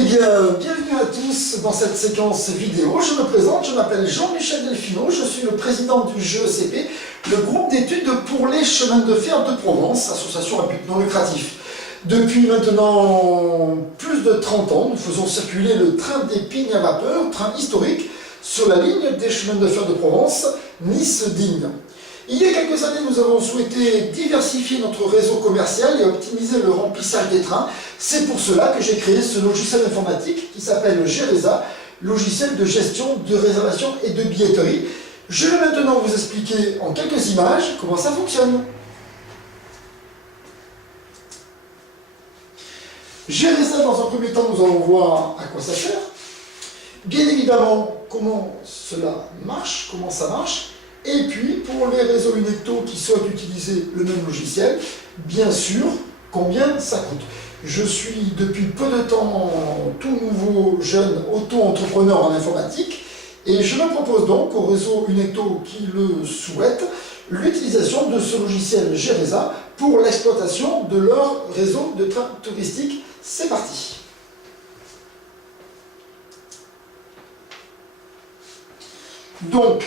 Eh bien, bienvenue à tous dans cette séquence vidéo. Je me présente, je m'appelle Jean-Michel Delfino, je suis le président du GECP, le groupe d'études pour les chemins de fer de Provence, association à but non lucratif. Depuis maintenant plus de 30 ans, nous faisons circuler le train d'Épines à vapeur, train historique, sur la ligne des chemins de fer de Provence, Nice-Digne. Il y a quelques années, nous avons souhaité diversifier notre réseau commercial et optimiser le remplissage des trains. C'est pour cela que j'ai créé ce logiciel informatique qui s'appelle GERESA, logiciel de gestion de réservation et de billetterie. Je vais maintenant vous expliquer en quelques images comment ça fonctionne. GERESA, dans un premier temps, nous allons voir à quoi ça sert. Bien évidemment, comment cela marche, comment ça marche. Et puis, pour les réseaux Unecto qui souhaitent utiliser le même logiciel, bien sûr, combien ça coûte. Je suis depuis peu de temps tout nouveau jeune auto-entrepreneur en informatique et je me propose donc au réseau Unecto qui le souhaite l'utilisation de ce logiciel GERESA pour l'exploitation de leur réseau de trains touristiques. C'est parti. Donc,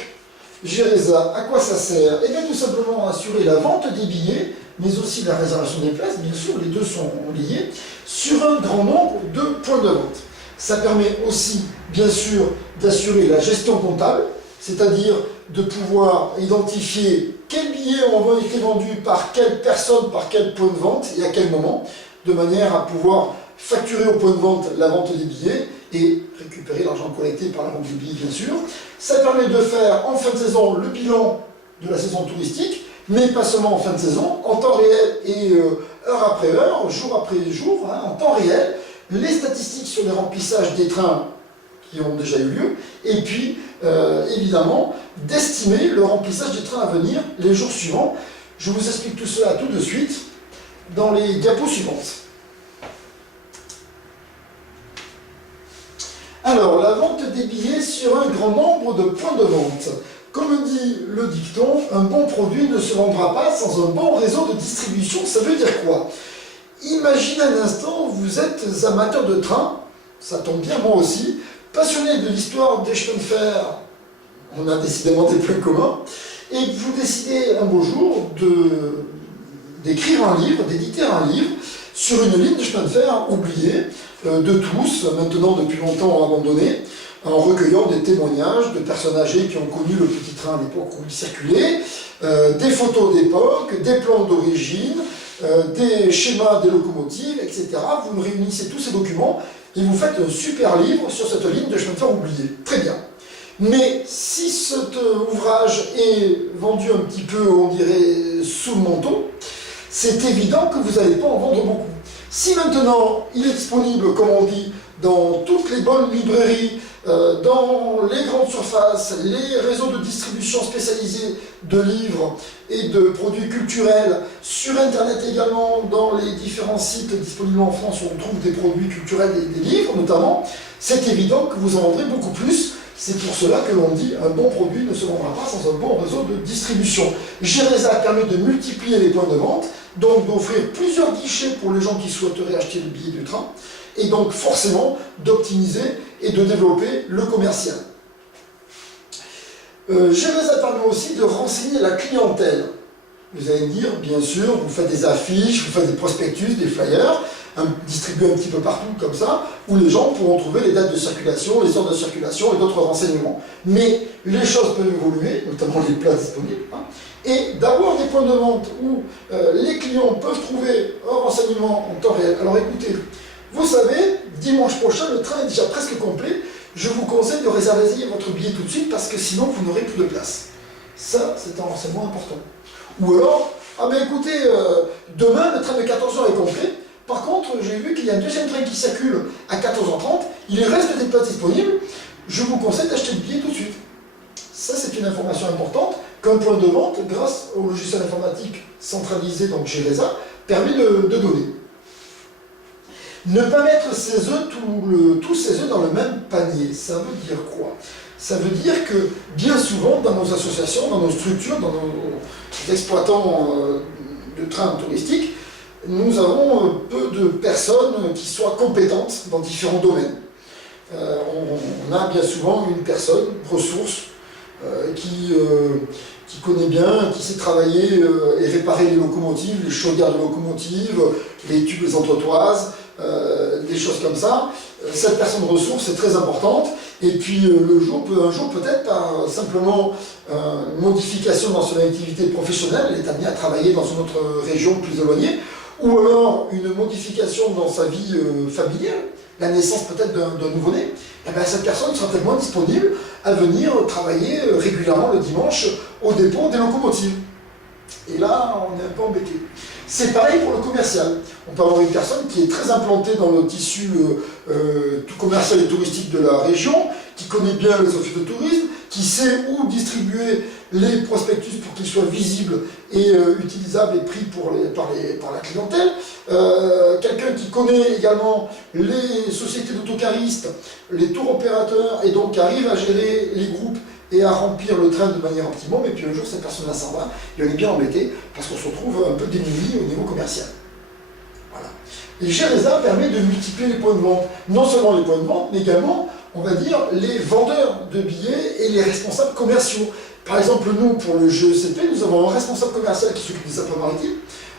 GERESA, à quoi ça sert? Eh bien, tout simplement assurer la vente des billets, mais aussi la réservation des places, bien sûr, les deux sont liés, sur un grand nombre de points de vente. Ça permet aussi, bien sûr, d'assurer la gestion comptable, c'est-à-dire de pouvoir identifier quels billets ont été vendus par quelle personne, par quel point de vente et à quel moment, de manière à pouvoir facturer au point de vente la vente des billets et récupérer l'argent collecté par la vente des billets, bien sûr. Ça permet de faire en fin de saison le bilan de la saison touristique, mais pas seulement en fin de saison, en temps réel et heure après heure, jour après jour, en temps réel, les statistiques sur les remplissages des trains qui ont déjà eu lieu, et puis évidemment d'estimer le remplissage des trains à venir les jours suivants. Je vous explique tout cela tout de suite dans les diapos suivantes. Alors, la vente des billets sur un grand nombre de points de vente. Comme dit le dicton, un bon produit ne se vendra pas sans un bon réseau de distribution. Ça veut dire quoi? Imaginez un instant, vous êtes amateur de train, ça tombe bien, moi aussi, passionné de l'histoire des chemins de fer, on a décidément des points communs, et vous décidez un beau jour d'écrire un livre, d'éditer un livre sur une ligne de chemin de fer oubliée de tous, maintenant depuis longtemps abandonnée, en recueillant des témoignages de personnes âgées qui ont connu le petit train à l'époque où il circulait, des photos d'époque, des plans d'origine, des schémas des locomotives, etc. Vous réunissez tous ces documents et vous faites un super livre sur cette ligne de chemin de fer oubliée. Très bien. Mais si cet ouvrage est vendu un petit peu, on dirait, sous le manteau, c'est évident que vous n'allez pas en vendre beaucoup. Si maintenant il est disponible, comme on dit, dans toutes les bonnes librairies, dans les grandes surfaces, les réseaux de distribution spécialisés de livres et de produits culturels, sur Internet également, dans les différents sites disponibles en France où on trouve des produits culturels et des livres notamment, c'est évident que vous en vendrez beaucoup plus. C'est pour cela que l'on dit un bon produit ne se vendra pas sans un bon réseau de distribution. GERESA permet de multiplier les points de vente, donc d'offrir plusieurs guichets pour les gens qui souhaiteraient acheter le billet du train, et donc forcément d'optimiser et de développer le commercial. GERESA permet aussi de renseigner la clientèle. Vous allez me dire, bien sûr, vous faites des affiches, vous faites des prospectus, des flyers, distribués un petit peu partout comme ça, où les gens pourront trouver les dates de circulation, les heures de circulation et d'autres renseignements. Mais les choses peuvent évoluer, notamment les places disponibles, et d'avoir des points de vente où les clients peuvent trouver un renseignement en temps réel. Alors écoutez, vous savez, dimanche prochain, le train est déjà presque complet. Je vous conseille de réserver votre billet tout de suite parce que sinon vous n'aurez plus de place. Ça, c'est un renseignement important. Ou alors, ah ben écoutez, demain, le train de 14h est complet. Par contre, j'ai vu qu'il y a un deuxième train qui circule à 14h30. Il reste des places disponibles. Je vous conseille d'acheter le billet tout de suite. Ça, c'est une information importante qu'un point de vente, grâce au logiciel informatique centralisé, donc GERESA, permet de donner. Ne pas mettre tous ses œufs dans le même panier, ça veut dire quoi? Ça veut dire que bien souvent, dans nos associations, dans nos structures, dans nos exploitants de trains touristiques, nous avons peu de personnes qui soient compétentes dans différents domaines. On a bien souvent une personne, ressource, qui connaît bien, qui sait travailler et réparer les locomotives, les chaudières de locomotives, les tubes, les entretoises, des choses comme ça. Cette personne ressource est très importante. Et puis un jour peut-être par simplement une modification dans son activité professionnelle, elle est amenée à travailler dans une autre région plus éloignée, ou alors une modification dans sa vie familiale, la naissance peut-être d'un nouveau-né, et bien cette personne sera tellement disponible à venir travailler régulièrement le dimanche au dépôt des locomotives. Et là, on est un peu embêté. C'est pareil pour le commercial. On peut avoir une personne qui est très implantée dans le tissu tout commercial et touristique de la région, qui connaît bien les offices de tourisme, qui sait où distribuer les prospectus pour qu'ils soient visibles et utilisables et pris par la clientèle. Quelqu'un qui connaît également les sociétés d'autocaristes, les tours opérateurs, et donc qui arrive à gérer les groupes et à remplir le train de manière optimum, et puis un jour cette personne-là s'en va, et on est bien embêté, parce qu'on se retrouve un peu démuni au niveau commercial. Voilà. Et GERESA permet de multiplier les points de vente. Non seulement les points de vente, mais également, on va dire, les vendeurs de billets et les responsables commerciaux. Par exemple, nous, pour le GECP, nous avons un responsable commercial qui s'occupe des Alpes-Maritimes,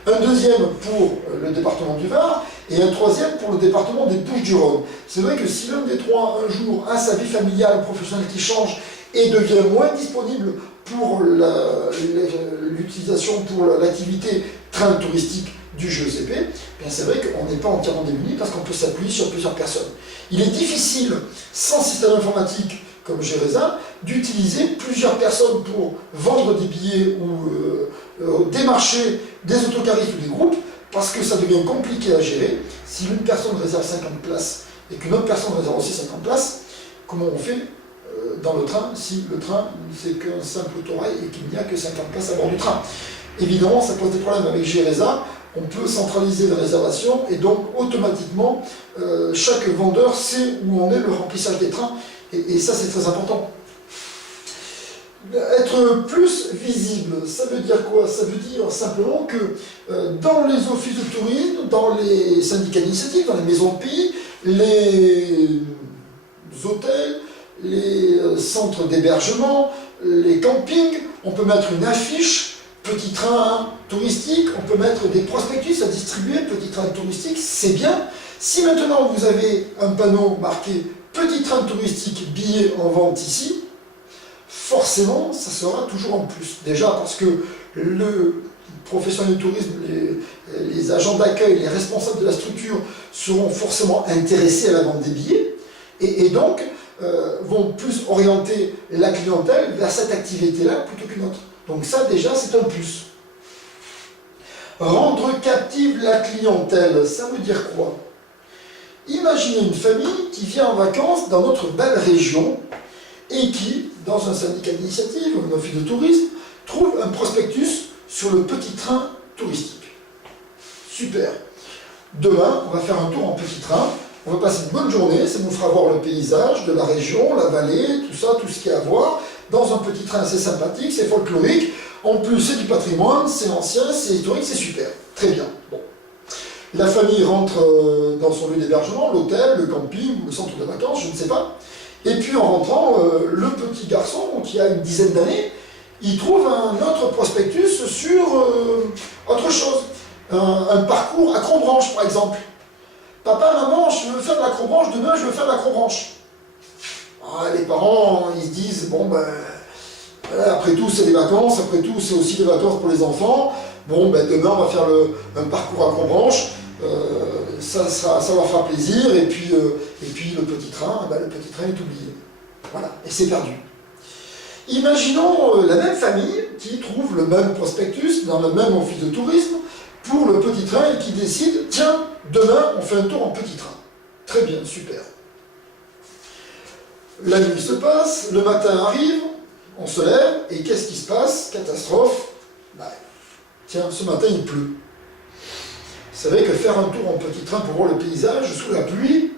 un deuxième pour le département du Var, et un troisième pour le département des Bouches-du-Rhône. C'est vrai que si l'un des trois, un jour, a sa vie familiale, professionnelle qui change, et devient moins disponible pour l'utilisation, pour l'activité train touristique du GECP, bien c'est vrai qu'on n'est pas entièrement démuni parce qu'on peut s'appuyer sur plusieurs personnes. Il est difficile, sans système informatique comme GERESA, d'utiliser plusieurs personnes pour vendre des billets ou démarcher des autocaristes ou des groupes, parce que ça devient compliqué à gérer. Si une personne réserve 50 places et qu'une autre personne réserve aussi 50 places, comment on fait dans le train si le train c'est qu'un simple autorail et qu'il n'y a que 50 places à bord du train? Évidemment, ça pose des problèmes avec GERESA. On peut centraliser les réservations et donc automatiquement chaque vendeur sait où en est le remplissage des trains, et ça c'est très important. Être plus visible, ça veut dire quoi? Ça veut dire simplement que dans les offices de tourisme, dans les syndicats d'initiative, dans les maisons de pays, les hôtels, les centres d'hébergement, les campings, on peut mettre une affiche, petit train touristique, on peut mettre des prospectus à distribuer, petit train touristique, c'est bien. Si maintenant vous avez un panneau marqué petit train touristique, billets en vente ici, forcément ça sera toujours en plus. Déjà parce que le professionnel du tourisme, les agents d'accueil, les responsables de la structure seront forcément intéressés à la vente des billets, et donc vont plus orienter la clientèle vers cette activité-là plutôt qu'une autre. Donc ça déjà c'est un plus. Rendre captive la clientèle, ça veut dire quoi? Imaginez une famille qui vient en vacances dans notre belle région et qui, dans un syndicat d'initiative, un office de tourisme, trouve un prospectus sur le petit train touristique. Super. Demain, on va faire un tour en petit train. On va passer une bonne journée, ça nous fera voir le paysage de la région, la vallée, tout ça, tout ce qu'il y a à voir, dans un petit train assez sympathique, c'est folklorique, en plus c'est du patrimoine, c'est ancien, c'est historique, c'est super. Très bien. Bon. La famille rentre dans son lieu d'hébergement, l'hôtel, le camping, ou le centre de vacances, je ne sais pas. Et puis en rentrant, le petit garçon, qui a une dizaine d'années, il trouve un autre prospectus sur autre chose. Un parcours acrobranche, par exemple. Papa, maman, je veux faire de l'acrobranche, demain je veux faire de l'acrobranche. Ah, les parents, ils se disent, bon ben, après tout c'est des vacances, après tout c'est aussi des vacances pour les enfants, bon ben demain on va faire un parcours acrobranche, ça leur fera plaisir, et puis le petit train, ben, le petit train est oublié. Voilà, et c'est perdu. Imaginons la même famille qui trouve le même prospectus dans le même office de tourisme pour le petit train et qui décide, tiens, demain on fait un tour en petit train. Très bien, super. La nuit se passe, le matin arrive, on se lève, et qu'est-ce qui se passe? Catastrophe. Bah, tiens, ce matin il pleut. Vous savez que faire un tour en petit train pour voir le paysage sous la pluie,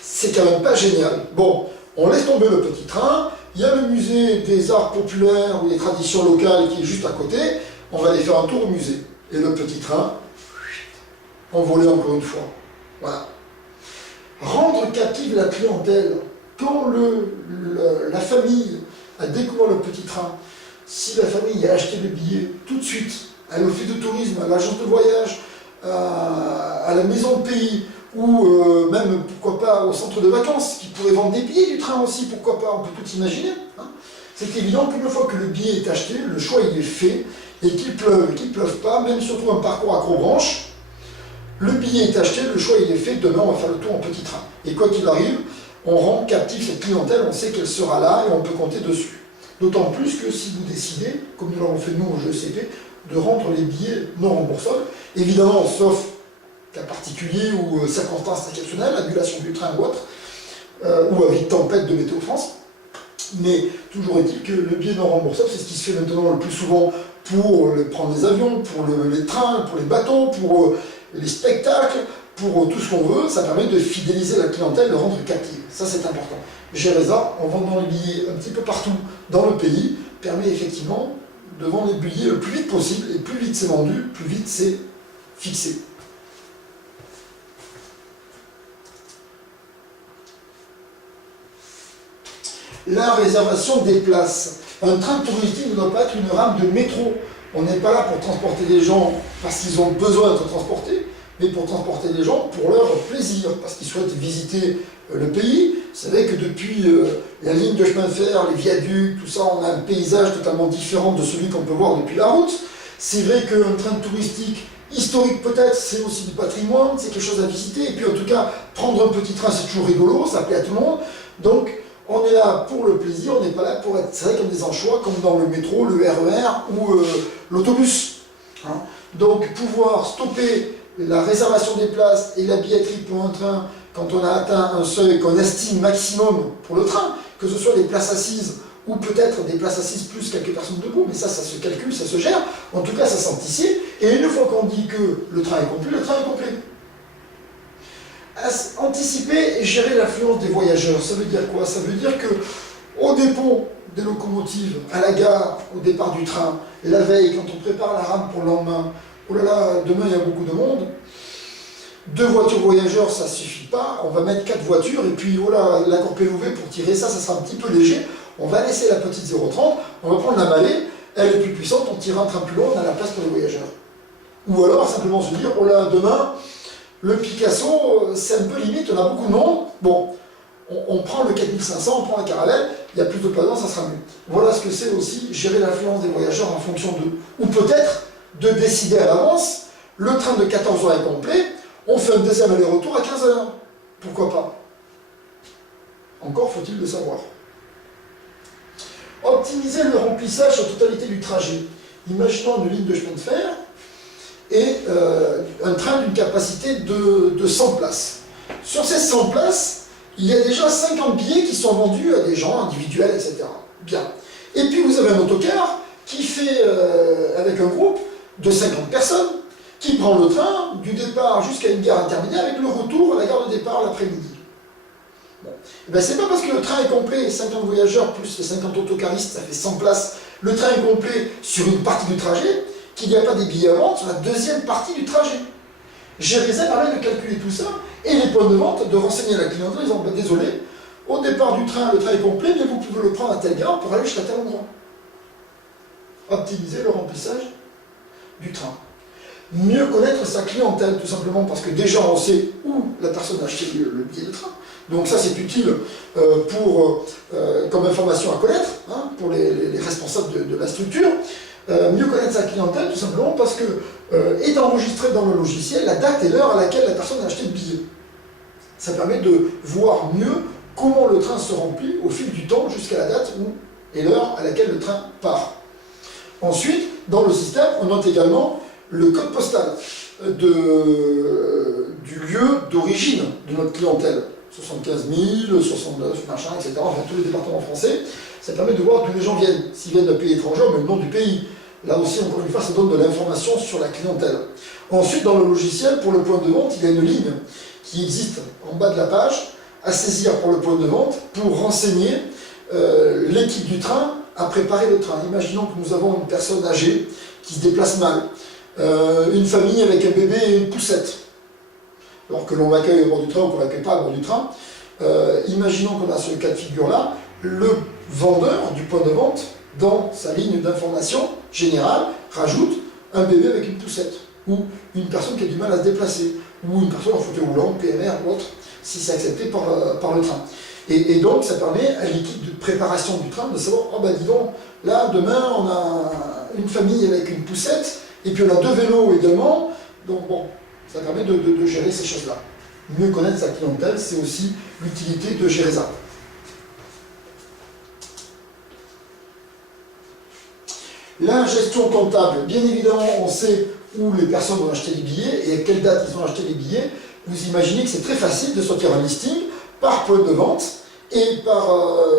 c'est quand même pas génial. Bon, on laisse tomber le petit train, il y a le musée des arts populaires ou des traditions locales qui est juste à côté, on va aller faire un tour au musée. Et le petit train, envolé encore une fois. Voilà. Rendre captive la clientèle, quand la famille a découvert le petit train, si la famille a acheté le billet tout de suite, à l'office de tourisme, à l'agence de voyage, à la maison de pays, ou même, pourquoi pas, au centre de vacances, qui pourrait vendre des billets du train aussi, pourquoi pas, on peut tout imaginer. Hein. C'est évident qu'une fois que le billet est acheté, le choix il est fait, et qu'il pleuve, qu'il ne pleuve pas, même surtout un parcours accrobranche, le billet est acheté, le choix il est fait, demain on va faire le tour en petit train. Et quoi qu'il arrive, on rend captif cette clientèle, on sait qu'elle sera là et on peut compter dessus. D'autant plus que si vous décidez, comme nous l'avons fait nous au GECP, de rendre les billets non remboursables, évidemment sauf cas particulier ou circonstances exceptionnelles, annulation du train ou autre, ou avec tempête de Météo France. Mais toujours est-il que le billet non remboursable, c'est ce qui se fait maintenant le plus souvent pour prendre les avions, pour les trains, pour les bateaux, pour les spectacles, pour tout ce qu'on veut. Ça permet de fidéliser la clientèle, de rendre captive. Ça, c'est important. Gérer ça en vendant les billets un petit peu partout dans le pays permet effectivement de vendre les billets le plus vite possible. Et plus vite c'est vendu, plus vite c'est fixé. La réservation des places. Un train touristique ne doit pas être une rame de métro. On n'est pas là pour transporter les gens parce qu'ils ont besoin d'être transportés, mais pour transporter les gens pour leur plaisir, parce qu'ils souhaitent visiter le pays. Vous savez que depuis la ligne de chemin de fer, les viaducs, tout ça, on a un paysage totalement différent de celui qu'on peut voir depuis la route. C'est vrai qu'un train touristique historique peut-être, c'est aussi du patrimoine, c'est quelque chose à visiter, et puis en tout cas, prendre un petit train, c'est toujours rigolo, ça plaît à tout le monde. Donc, on est là pour le plaisir, on n'est pas là pour être, c'est vrai, comme des anchois, comme dans le métro, le RER ou l'autobus. Hein. Donc pouvoir stopper la réservation des places et la billetterie pour un train quand on a atteint un seuil qu'on estime maximum pour le train, que ce soit des places assises ou peut-être des places assises plus quelques personnes debout, mais ça se calcule, ça se gère, en tout cas ça s'anticipe, et une fois qu'on dit que le train est complet, le train est complet. Anticiper et gérer l'affluence des voyageurs, ça veut dire quoi? Ça veut dire que au dépôt des locomotives, à la gare, au départ du train, la veille, quand on prépare la rame pour le lendemain, oh là là, demain il y a beaucoup de monde, 2 voitures voyageurs ça ne suffit pas, on va mettre 4 voitures, et puis oh là, l'accord POV pour tirer ça, ça sera un petit peu léger, on va laisser la petite 030, on va prendre la Mallet, elle est plus puissante, on tire un train plus long, on a la place pour les voyageurs. Ou alors simplement se dire, oh là, demain, le Picasso, c'est un peu limite, on a beaucoup de monde. Bon, on prend le 4500, on prend la caravelle, il y a plus de place, ça sera mieux. Voilà ce que c'est aussi gérer l'influence des voyageurs en fonction d'eux. Ou peut-être de décider à l'avance, le train de 14h est complet, on fait un deuxième aller-retour à 15h. Pourquoi pas? Encore faut-il le savoir. Optimiser le remplissage sur la totalité du trajet. Imaginons une ligne de chemin de fer, et un train d'une capacité de 100 places. Sur ces 100 places, il y a déjà 50 billets qui sont vendus à des gens individuels, etc. Bien. Et puis vous avez un autocar qui fait, avec un groupe de 50 personnes, qui prend le train du départ jusqu'à une gare intermédiaire avec le retour à la gare de départ l'après-midi. Bon. Et bien c'est pas parce que le train est complet, 50 voyageurs plus les 50 autocaristes, ça fait 100 places, le train est complet sur une partie du trajet, qu'il n'y a pas des billets à vendre sur la deuxième partie du trajet. GRZ permet de calculer tout ça, et les points de vente, de renseigner la clientèle, ils disant, bah, désolé, au départ du train, le train est complet, mais vous pouvez le prendre à telle gare pour aller jusqu'à tel endroit. Optimiser le remplissage du train. Mieux connaître sa clientèle, tout simplement, parce que déjà on sait où la personne a acheté le billet de train. Donc ça c'est utile comme information à connaître, hein, pour les responsables de la structure. Mieux connaître sa clientèle, tout simplement parce que est enregistré dans le logiciel la date et l'heure à laquelle la personne a acheté le billet. Ça permet de voir mieux comment le train se remplit au fil du temps jusqu'à la date et l'heure à laquelle le train part. Ensuite, dans le système, on note également le code postal du lieu d'origine de notre clientèle. 75 000, 69, machin, etc. Enfin, tous les départements français. Ça permet de voir d'où les gens viennent. S'ils viennent d'un pays étranger, on met le nom du pays. Là aussi, encore une fois, ça donne de l'information sur la clientèle. Ensuite, dans le logiciel, pour le point de vente, il y a une ligne qui existe en bas de la page, à saisir pour le point de vente, pour renseigner l'équipe du train à préparer le train. Imaginons que nous avons une personne âgée qui se déplace mal, une famille avec un bébé et une poussette. alors que l'on l'accueille au bord du train ou qu'on ne l'accueille pas au bord du train. Imaginons qu'on a ce cas de figure-là, le vendeur du point de vente, dans sa ligne d'information générale, rajoute un bébé avec une poussette, ou une personne qui a du mal à se déplacer, ou une personne en fauteuil roulant, PMR ou autre, si c'est accepté par le train. Et donc, ça permet à l'équipe de préparation du train de savoir, oh ben dis donc, là, demain, on a une famille avec une poussette, et puis on a 2 vélos également, donc bon, ça permet de gérer ces choses-là. Mieux connaître sa clientèle, c'est aussi l'utilité de gérer ça. La gestion comptable, bien évidemment, on sait où les personnes ont acheté les billets et à quelle date ils ont acheté les billets. Vous imaginez que c'est très facile de sortir un listing par point de vente et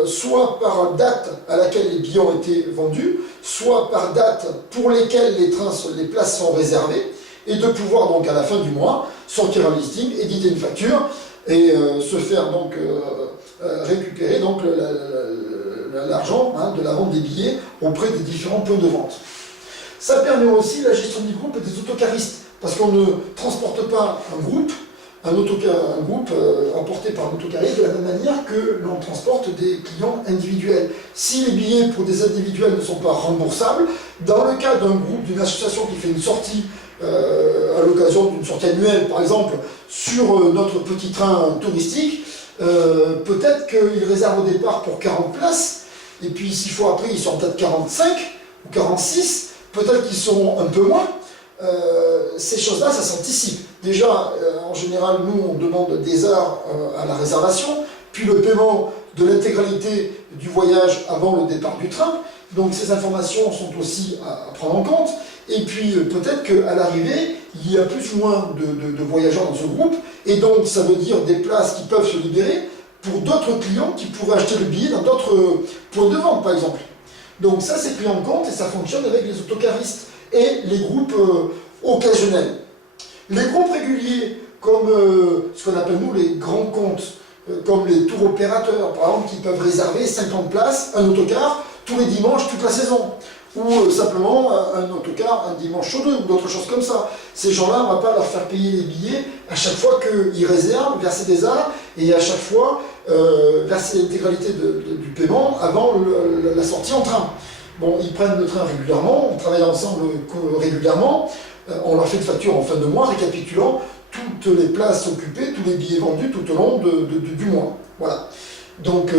soit par date à laquelle les billets ont été vendus, soit par date pour lesquelles les places sont réservées, et de pouvoir donc à la fin du mois sortir un listing, éditer une facture et se faire donc récupérer donc l'argent de la vente des billets auprès des différents points de vente. Ça permet aussi la gestion du groupe et des autocaristes, parce qu'on ne transporte pas un groupe emporté par un autocariste de la même manière que l'on transporte des clients individuels. Si les billets pour des individuels ne sont pas remboursables, dans le cas d'un groupe, d'une association qui fait une sortie à l'occasion d'une sortie annuelle, par exemple, sur notre petit train touristique, peut-être qu'ils réservent au départ pour 40 places, et puis s'il faut après, ils sont peut-être 45 ou 46, peut-être qu'ils seront un peu moins. Ces choses-là, ça s'anticipe. Déjà, en général, nous, on demande des heures à la réservation, puis le paiement de l'intégralité du voyage avant le départ du train. Donc ces informations sont aussi à prendre en compte. Et puis peut-être qu'à l'arrivée, il y a plus ou moins de voyageurs dans ce groupe, et donc ça veut dire des places qui peuvent se libérer pour d'autres clients qui pourraient acheter le billet dans d'autres points de vente, par exemple. Donc ça, c'est pris en compte et ça fonctionne avec les autocaristes et les groupes occasionnels. Les groupes réguliers, comme ce qu'on appelle nous les grands comptes, comme les tours opérateurs, par exemple, qui peuvent réserver 50 places, un autocar, tous les dimanches, toute la saison. Ou simplement un autocar un dimanche sur 2, ou d'autres choses comme ça. Ces gens-là, on ne va pas leur faire payer les billets à chaque fois qu'ils réservent, verser des arts, et à chaque fois verser l'intégralité du paiement avant la sortie en train. Bon, ils prennent le train régulièrement, on travaille ensemble régulièrement, on leur fait une facture en fin de mois récapitulant toutes les places occupées, tous les billets vendus tout au long du mois. Voilà. Donc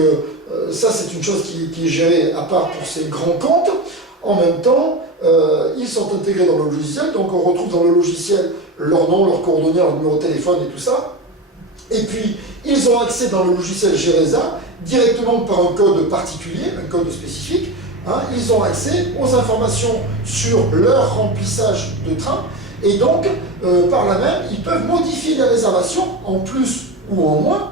ça, c'est une chose qui est gérée à part pour ces grands comptes. En même temps, ils sont intégrés dans le logiciel, donc on retrouve dans le logiciel leur nom, leurs coordonnées, leur numéro de téléphone et tout ça. Et puis, ils ont accès dans le logiciel Geresa, directement par un code particulier, un code spécifique. Ils ont accès aux informations sur leur remplissage de train, et donc, par là même, ils peuvent modifier les réservations, en plus ou en moins.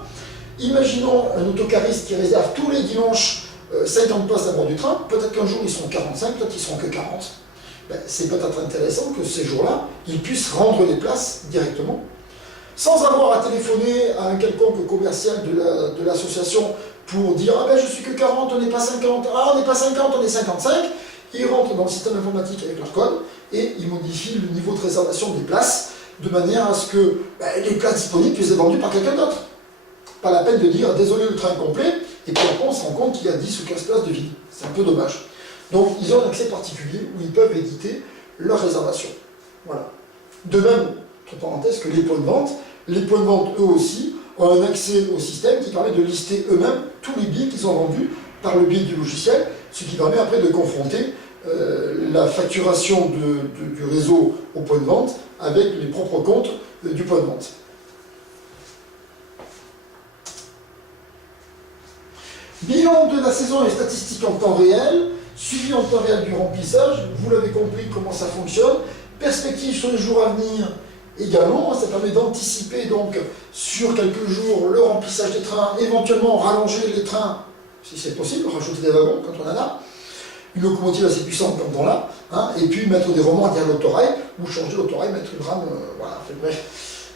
Imaginons un autocariste qui réserve tous les dimanches 50 places à bord du train, peut-être qu'un jour ils seront 45, peut-être qu'ils seront que 40. C'est peut-être intéressant que ces jours-là, ils puissent rendre les places directement, sans avoir à téléphoner à un quelconque commercial de l'association pour dire « Ah ben je suis que 40, on n'est pas 50, ah on n'est pas 50, on est 55 ». Ils rentrent dans le système informatique avec leur code et ils modifient le niveau de réservation des places de manière à ce que les places disponibles puissent être vendues par quelqu'un d'autre. Pas la peine de dire « Désolé, le train est complet », et puis après on se rend compte qu'il y a 10 ou 15 places de vide. C'est un peu dommage. Donc ils ont un accès particulier où ils peuvent éditer leur réservation. Voilà. De même, entre parenthèses, que les points de vente eux aussi ont un accès au système qui permet de lister eux-mêmes tous les billets qu'ils ont vendus par le biais du logiciel, ce qui permet après de confronter la facturation du réseau au point de vente avec les propres comptes du point de vente. Bilan de la saison et statistiques en temps réel, suivi en temps réel du remplissage, vous l'avez compris comment ça fonctionne, perspective sur les jours à venir également, ça permet d'anticiper donc sur quelques jours le remplissage des trains, éventuellement rallonger les trains si c'est possible, rajouter des wagons quand on en a, une locomotive assez puissante quand on l'a, et puis mettre des remords derrière l'autorail, ou changer l'autorail, mettre une rame, voilà, bref.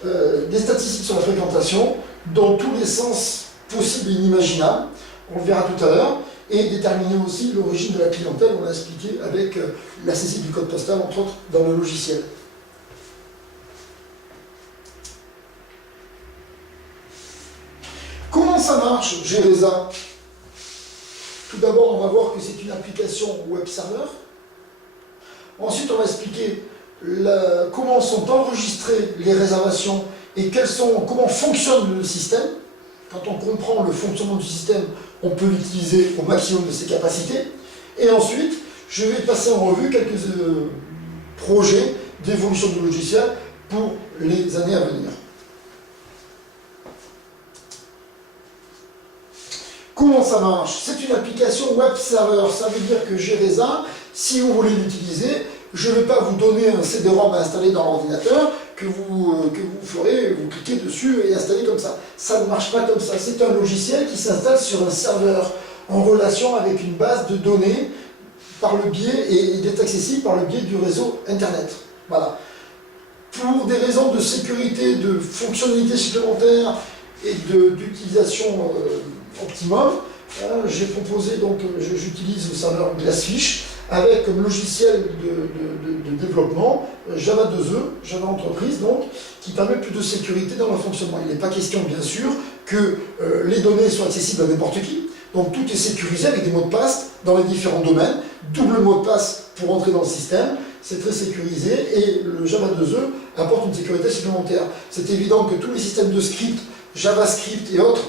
Des statistiques sur la fréquentation, dans tous les sens possibles et inimaginables, on le verra tout à l'heure, et déterminer aussi l'origine de la clientèle, on l'a expliqué avec la saisie du code postal, entre autres, dans le logiciel. ça marche, Geresa? Tout d'abord, on va voir que c'est une application web server. Ensuite, on va expliquer comment sont enregistrées les réservations et comment fonctionne le système. Quand on comprend le fonctionnement du système, on peut l'utiliser au maximum de ses capacités. Et ensuite, je vais passer en revue quelques projets d'évolution du logiciel pour les années à venir. Comment ça marche? C'est une application web server. Ça veut dire que Geresa, si vous voulez l'utiliser, je ne vais pas vous donner un CD-ROM à installer dans l'ordinateur que vous ferez, vous cliquez dessus et installez comme ça. Ça ne marche pas comme ça. C'est un logiciel qui s'installe sur un serveur en relation avec une base de données par le biais, et il est accessible par le biais du réseau Internet. Voilà. Pour des raisons de sécurité, de fonctionnalité supplémentaire et d'utilisation optimum, j'ai proposé, donc j'utilise le serveur Glassfish avec comme logiciel de développement Java 2E, Java Entreprise, donc, qui permet plus de sécurité dans le fonctionnement. Il n'est pas question, bien sûr, que les données soient accessibles à n'importe qui. Donc tout est sécurisé avec des mots de passe dans les différents domaines, double mot de passe pour entrer dans le système, c'est très sécurisé et le Java 2E apporte une sécurité supplémentaire. C'est évident que tous les systèmes de script, JavaScript et autres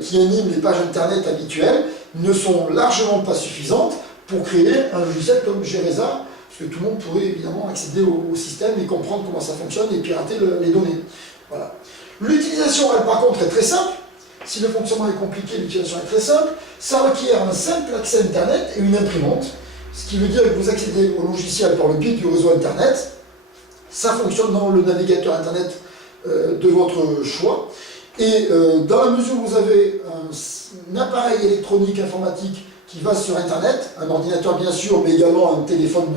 qui animent les pages internet habituelles ne sont largement pas suffisantes pour créer un logiciel comme Geresa, parce que tout le monde pourrait évidemment accéder au système et comprendre comment ça fonctionne et pirater les données. Voilà. L'utilisation, elle, par contre, est très simple. Si le fonctionnement est compliqué, l'utilisation est très simple. Ça requiert un simple accès Internet et une imprimante, ce qui veut dire que vous accédez au logiciel par le biais du réseau Internet. Ça fonctionne dans le navigateur Internet de votre choix. Et dans la mesure où vous avez un appareil électronique informatique qui va sur Internet, un ordinateur bien sûr, mais également un téléphone,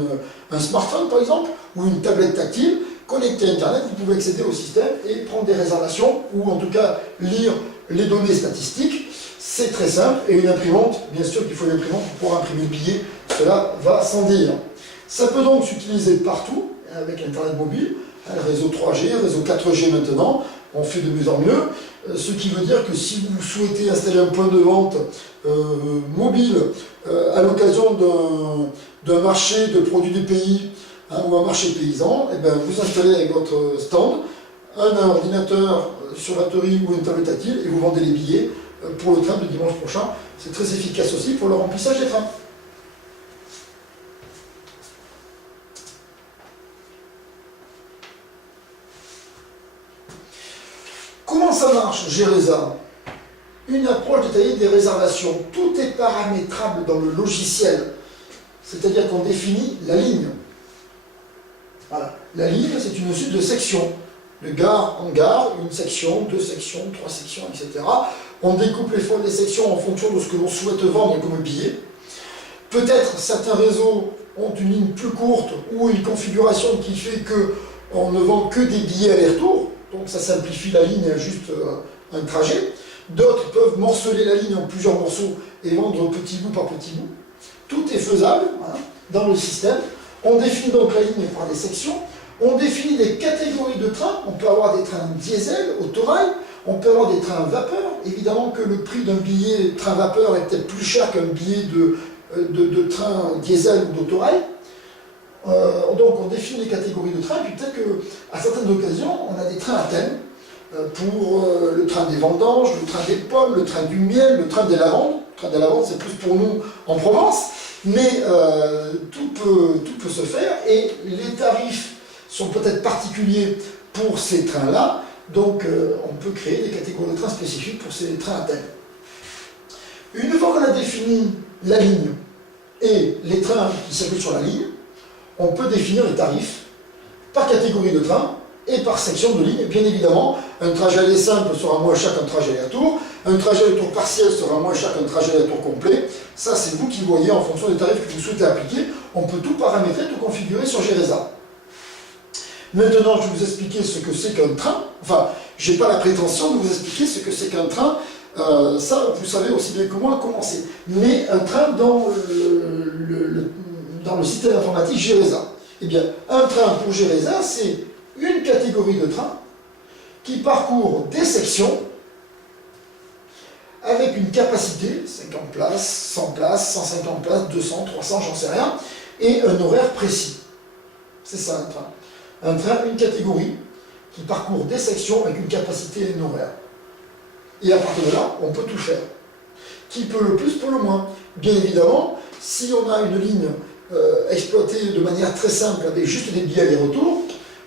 un smartphone par exemple, ou une tablette tactile, connecté à Internet, vous pouvez accéder au système et prendre des réservations, ou en tout cas lire les données statistiques. C'est très simple, et une imprimante, bien sûr qu'il faut une imprimante pour pouvoir imprimer le billet, cela va sans dire. Ça peut donc s'utiliser partout, avec Internet mobile, réseau 3G, réseau 4G maintenant, on fait de mieux en mieux, ce qui veut dire que si vous souhaitez installer un point de vente mobile à l'occasion d'un marché de produits du pays, ou un marché paysan, et bien vous installez avec votre stand un ordinateur sur batterie ou une tablette tactile et vous vendez les billets pour le train de dimanche prochain. C'est très efficace aussi pour le remplissage des trains. Comment ça marche, Geresa? Une approche détaillée des réservations. Tout est paramétrable dans le logiciel. C'est-à-dire qu'on définit la ligne. Voilà. La ligne, c'est une suite de sections. De gare en gare, une section, deux sections, trois sections, etc. On découpe les sections en fonction de ce que l'on souhaite vendre comme billet. Peut-être certains réseaux ont une ligne plus courte ou une configuration qui fait qu'on ne vend que des billets aller-retour. Donc ça simplifie la ligne à juste un trajet. D'autres peuvent morceler la ligne en plusieurs morceaux et vendre petit bout par petit bout. Tout est faisable dans le système. On définit donc la ligne par des sections. On définit des catégories de trains. On peut avoir des trains diesel, autorail. On peut avoir des trains vapeur. Évidemment que le prix d'un billet train vapeur est peut-être plus cher qu'un billet de train diesel ou d'autorail. Donc on définit les catégories de trains, et puis peut-être qu'à certaines occasions, on a des trains à thème, pour le train des vendanges, le train des pommes, le train du miel, le train des lavandes. Le train des lavandes, c'est plus pour nous en Provence, mais tout peut se faire, et les tarifs sont peut-être particuliers pour ces trains-là, donc on peut créer des catégories de trains spécifiques pour ces trains à thème. Une fois qu'on a défini la ligne et les trains qui circulent sur la ligne, on peut définir les tarifs par catégorie de train et par section de ligne. Bien évidemment, un trajet aller simple sera moins cher qu'un trajet aller-retour, un trajet aller-retour partiel sera moins cher qu'un trajet aller-retour complet. Ça, c'est vous qui voyez en fonction des tarifs que vous souhaitez appliquer. On peut tout paramétrer, tout configurer sur Geresa. Maintenant, je vais vous expliquer ce que c'est qu'un train. Enfin, je n'ai pas la prétention de vous expliquer ce que c'est qu'un train. Ça, vous savez aussi bien que moi comment c'est. Mais un train dans le système informatique Geresa. Eh bien, un train pour Geresa, c'est une catégorie de train qui parcourt des sections capacité, 50 places, 100 places, 150 places, 200, 300, j'en sais rien, et un horaire précis. C'est ça un train. Un train, une catégorie, qui parcourt des sections avec une capacité et un horaire. Et à partir de là, on peut tout faire. Qui peut le plus, peut le moins. Bien évidemment, si on a une ligne exploitée de manière très simple avec juste des billets aller-retour,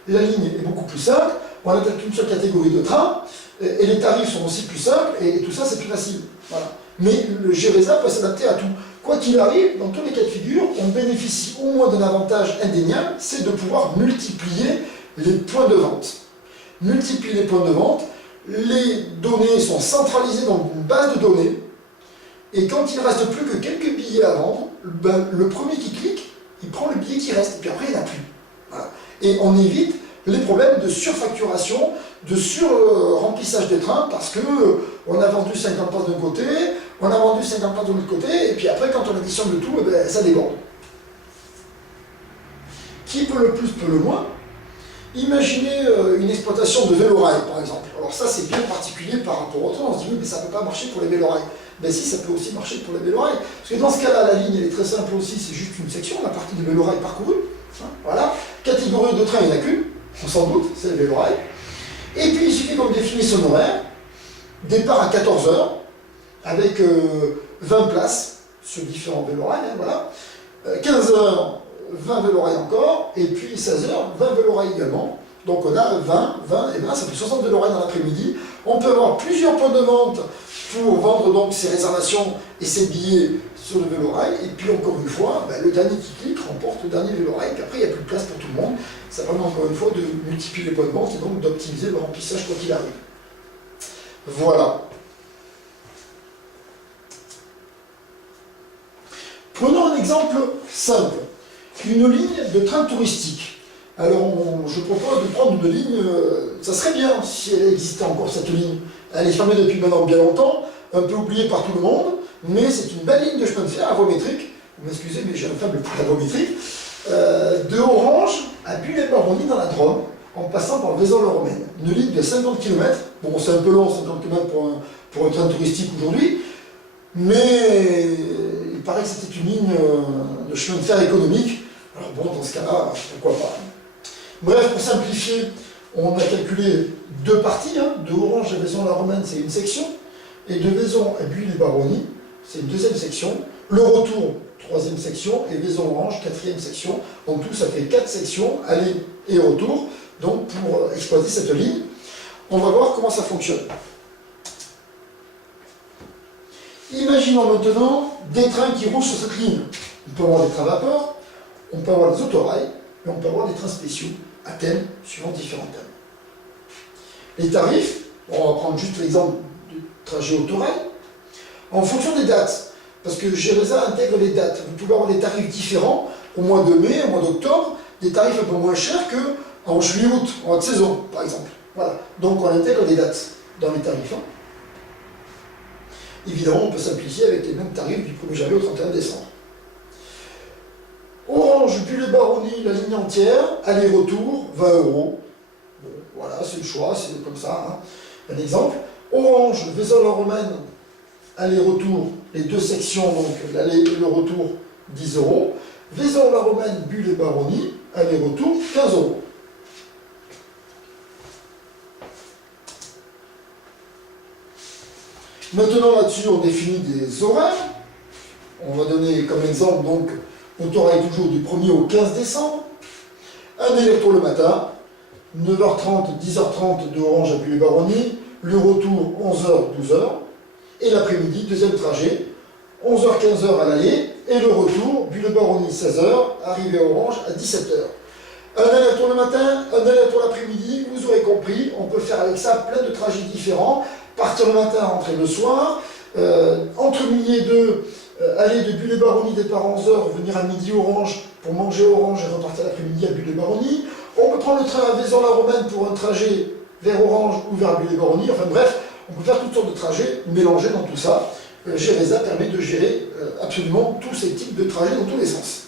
la ligne est beaucoup plus simple, on n'a qu'une seule catégorie de train, et les tarifs sont aussi plus simples, et tout ça c'est plus facile. Voilà. Mais le GRESA peut s'adapter à tout. Quoi qu'il arrive, dans tous les cas de figure, on bénéficie au moins d'un avantage indéniable, c'est de pouvoir multiplier les points de vente. Multiplier les points de vente, les données sont centralisées dans une base de données, et quand il ne reste plus que quelques billets à vendre, ben, le premier qui clique, il prend le billet qui reste, et puis après il n'y en a plus. Voilà. Et on évite les problèmes de surfacturation, de sur-remplissage des trains, parce qu'on a vendu 50 places d'un côté, on a vendu 50 places de l'autre côté, et puis après quand on additionne le tout, eh ben, ça déborde. Qui peut le plus, peut le moins. Imaginez une exploitation de vélo-rail, par exemple. Alors ça, c'est bien particulier par rapport au train. On se dit, oui, mais ça ne peut pas marcher pour les vélo-rails. Ben si, ça peut aussi marcher pour les vélo-rails. Parce que dans ce cas-là, la ligne, elle est très simple aussi, c'est juste une section, la partie de vélo-rail parcourue. Hein, voilà. Catégorie de train, il n'y en a qu'une, on s'en doute, c'est le vélo-rail. Et puis, il suffit qu'on définisse son horaire. Départ à 14 h, avec 20 places sur différents vélo-rails, hein, voilà. 15 h, 20 vélo-rails encore, et puis 16 h, 20 vélo-rails également. Donc on a 20, et 20, ça fait 60 vélo-rails dans l'après-midi. On peut avoir plusieurs points de vente pour vendre donc ses réservations et ses billets sur le vélo-rail. Et puis encore une fois, ben, le dernier qui clique remporte le dernier vélo-rail, puis après il n'y a plus de place pour tout le monde. Ça permet encore une fois de multiplier les points de vente et donc d'optimiser le remplissage quoi qu'il arrive. Voilà. Prenons un exemple simple. Une ligne de train touristique. Alors, je propose de prendre une ligne, ça serait bien si elle existait encore cette ligne. Elle est fermée depuis maintenant bien longtemps, un peu oubliée par tout le monde, mais c'est une belle ligne de chemin de fer avométrique. Vous m'excusez, mais j'ai un faible pour l'avométrique. De Orange à Bulle-et-Baronnie dans la Drôme, en passant par Vaison-la-Romaine. Une ligne de 50 km. Bon, c'est un peu long, 50 km pour un train touristique aujourd'hui, mais il paraît que c'était une ligne de chemin de fer économique. Alors bon, dans ce cas-là, pourquoi pas. Bref, pour simplifier, on a calculé deux parties. Hein. De Orange à Vaison-la-Romaine, c'est une section. Et de Vaison à Bulle-et-Baronnie, c'est une deuxième section. Le retour, troisième section. Et Vaison-Orange, quatrième section. Donc tout, ça fait 4 sections, aller et retour. Donc pour exploiter cette ligne, on va voir comment ça fonctionne. Imaginons maintenant des trains qui roulent sur cette ligne. On peut avoir des trains à vapeur, on peut avoir des autorails, et on peut avoir des trains spéciaux à thème, suivant différents thèmes. Les tarifs, on va prendre juste l'exemple du trajet autorail, en fonction des dates, parce que GRESA intègre les dates. Vous pouvez avoir des tarifs différents au mois de mai, au mois d'octobre, des tarifs un peu moins chers qu'en juillet-août, en haute saison, par exemple. Voilà. Donc on intègre des dates dans les tarifs. Hein. Évidemment, on peut simplifier avec les mêmes tarifs du 1er janvier au 31 décembre. Orange, Bulle-et-Baronnie, la ligne entière, aller-retour, 20 €. Bon, voilà, c'est le choix, c'est comme ça. Hein. Un exemple. Orange, Vaison-la-Romaine, aller-retour, les deux sections, donc l'aller et le retour, 10 €. Vaison-la-Romaine, Bulle-et-Baronnie, aller-retour, 15 €. Maintenant, là-dessus, on définit des horaires. On va donner comme exemple, donc, autorail toujours du 1er au 15 décembre. Un aller-retour le matin, 9h30, 10h30 de Orange à Bulle-et-Baronnie. Le retour, 11h, 12h. Et l'après-midi, deuxième trajet, 11h, 15h à l'aller. Et le retour, Bulle-et-Baronnie, 16h, arrivé à Orange à 17h. Un aller-retour le matin, un aller-retour l'après-midi. Vous aurez compris, on peut faire avec ça plein de trajets différents. Partir le matin, rentrer le soir, entre midi et 2, aller de Bulle-et-Baronnie, départ à 11h, venir à midi Orange pour manger Orange et repartir l'après-midi à Bulle-et-Baronnie. On peut prendre le train à Vaison-la-Romaine pour un trajet vers Orange ou vers Bulle-et-Baronnie. Enfin bref, on peut faire toutes sortes de trajets mélangés dans tout ça. GRESA permet de gérer absolument tous ces types de trajets dans tous les sens.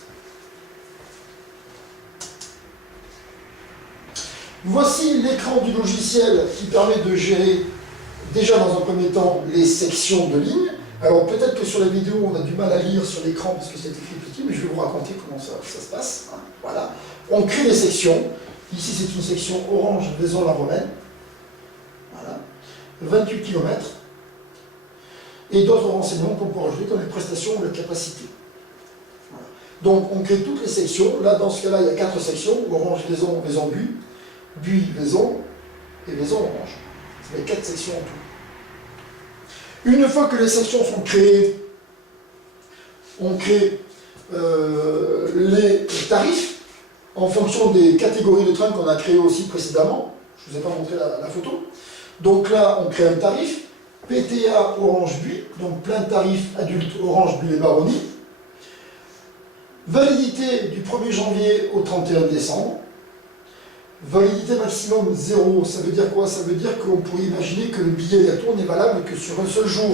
Voici l'écran du logiciel qui permet de gérer déjà dans un premier temps les sections de ligne, Alors peut-être que sur la vidéo on a du mal à lire sur l'écran parce que c'est écrit petit, mais je vais vous raconter comment ça se passe. Hein. Voilà. On crée des sections. Ici c'est une section Orange Vaison-la-Romaine. Voilà. 28 km. Et d'autres renseignements qu'on peut rajouter comme les prestations ou la capacité. Voilà. Donc on crée toutes les sections. Là dans ce cas-là il y a 4 sections. Orange Vaison, Vaison Buis, Buis Vaison et Vaison Orange. Ça fait 4 sections en tout. Une fois que les sections sont créées, on crée les tarifs en fonction des catégories de trains qu'on a créées aussi précédemment. Je ne vous ai pas montré la photo. Donc là, on crée un tarif, PTA Orange Buis, donc plein tarif adulte Orange Buis les Baronnies. Validité du 1er janvier au 31 décembre. Validité maximum 0, ça veut dire quoi? Ça veut dire qu'on pourrait imaginer que le billet aller-retour n'est valable que sur un seul jour,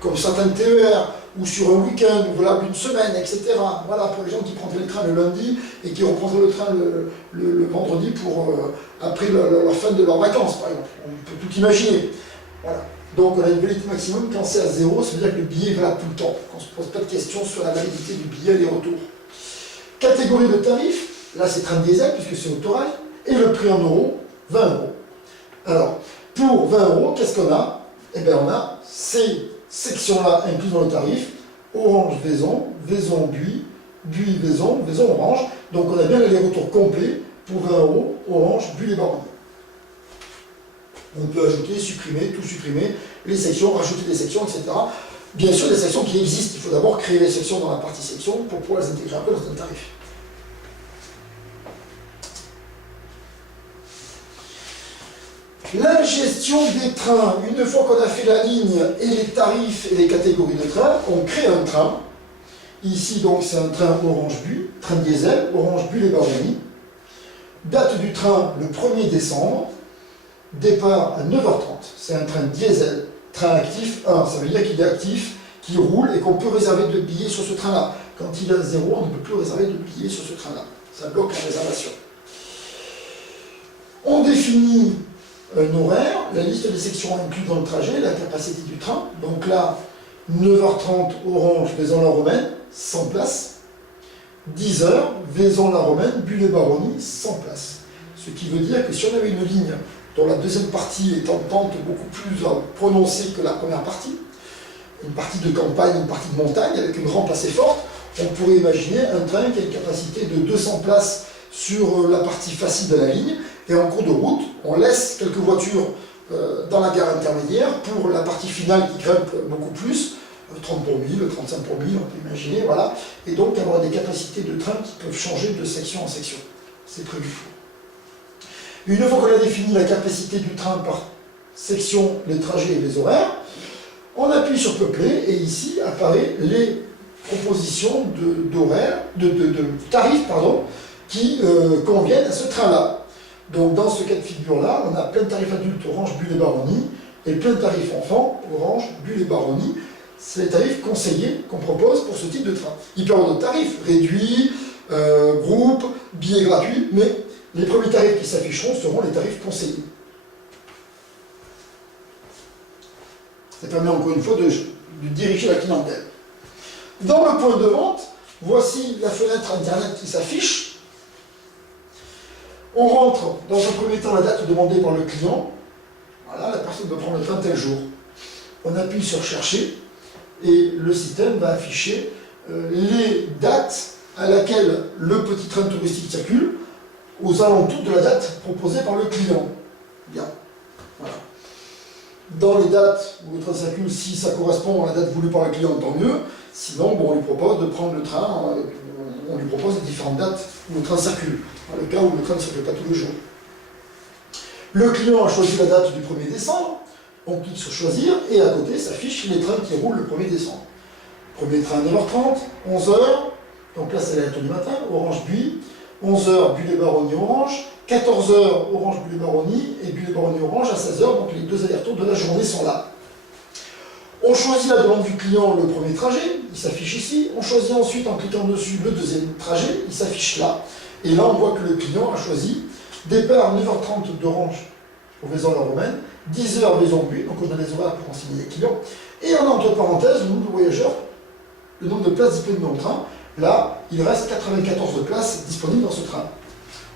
comme certains TER, ou sur un week-end, ou valable une semaine, etc. Voilà, pour les gens qui prendraient le train le lundi et qui reprendraient le train le vendredi pour après la fin de leurs vacances, par exemple. On peut tout imaginer. Voilà. Donc on a une validité maximum, quand c'est à 0, ça veut dire que le billet est valable tout le temps. On ne se pose pas de questions sur la validité du billet aller-retour. Catégorie de tarifs, là c'est train diesel, puisque c'est autorail. Et le prix en euros, 20 euros. Alors, pour 20 euros, qu'est-ce qu'on a? Eh bien, on a ces sections-là incluses dans le tarif. Orange Vaison, Vaison Buis, Buis Vaison, Vaison Orange. Donc on a bien l'aller-retour complet pour 20 euros, Orange, Buis les Baronnies. On peut ajouter, supprimer, tout supprimer, les sections, rajouter des sections, etc. Bien sûr, des sections qui existent. Il faut d'abord créer les sections dans la partie section pour pouvoir les intégrer après dans un tarif. La gestion des trains, une fois qu'on a fait la ligne et les tarifs et les catégories de trains, on crée un train. Ici donc c'est un train Orange Buis, train diesel, Orange Buis les Baronnies. Date du train le 1er décembre, départ à 9h30. C'est un train diesel, train actif 1, ça veut dire qu'il est actif, qu'il roule et qu'on peut réserver de billets sur ce train-là. Quand il est à 0, on ne peut plus réserver de billets sur ce train-là. Ça bloque la réservation. On définit un horaire, la liste des sections incluses dans le trajet, la capacité du train. Donc là, 9h30, Orange, Vaison-la-Romaine, 100 places. 10h, Vaison-la-Romaine, Buis-les-Baronnies, 100 places. Ce qui veut dire que si on avait une ligne dont la deuxième partie est en pente beaucoup plus prononcée que la première partie, une partie de campagne, une partie de montagne, avec une rampe assez forte, on pourrait imaginer un train qui a une capacité de 200 places sur la partie facile de la ligne, et en cours de route, on laisse quelques voitures dans la gare intermédiaire pour la partie finale qui grimpe beaucoup plus, 30 pour 1000, 35 pour 1000, on peut imaginer, voilà, et donc avoir des capacités de train qui peuvent changer de section en section. C'est prévu. Une fois qu'on a défini la capacité du train par section, les trajets et les horaires, on appuie sur Peupler, et ici apparaissent les propositions d'horaires, de tarifs, pardon, qui conviennent à ce train-là. Donc dans ce cas de figure-là, on a plein de tarifs adultes Orange, Buis les Baronnies et plein de tarifs enfants Orange, Buis les Baronnies. C'est les tarifs conseillés qu'on propose pour ce type de train. Il peut y avoir d'autres tarifs, réduits, groupe, billets gratuits, mais les premiers tarifs qui s'afficheront seront les tarifs conseillés. Ça permet encore une fois de diriger la clientèle. Dans le point de vente, voici la fenêtre Internet qui s'affiche. On rentre dans un premier temps la date demandée par le client. Voilà, la personne doit prendre le train tel jour. On appuie sur Chercher et le système va afficher les dates à laquelle le petit train touristique circule aux alentours de la date proposée par le client. Bien. Voilà. Dans les dates où le train circule, si ça correspond à la date voulue par le client, tant mieux. Sinon, bon, on lui propose de prendre le train, on lui propose les différentes dates où le train circule, dans le cas où le train ne circule pas tous les jours. Le client a choisi la date du 1er décembre, on clique sur Choisir, et à côté s'affichent les trains qui roulent le 1er décembre. Premier train à 9h30, 11h, donc là c'est l'aller-retour du matin, Orange Buis, 11h Buis les Baronnies Orange, 14h Orange Buis les Baronnies, et Buis les Baronnies Orange à 16h, donc les deux allers-retours de la journée sont là. On choisit la demande du client, le premier trajet, il s'affiche ici. On choisit ensuite, en cliquant dessus, le deuxième trajet, il s'affiche là. Et là, on voit que le client a choisi départ 9h30 d'Orange pour Vaison-la-Romaine 10 heures maison-but, donc on a les horaires pour renseigner les clients, et on a entre parenthèses le nombre de voyageurs, le nombre de places disponibles dans le train. Là, il reste 94 places disponibles dans ce train.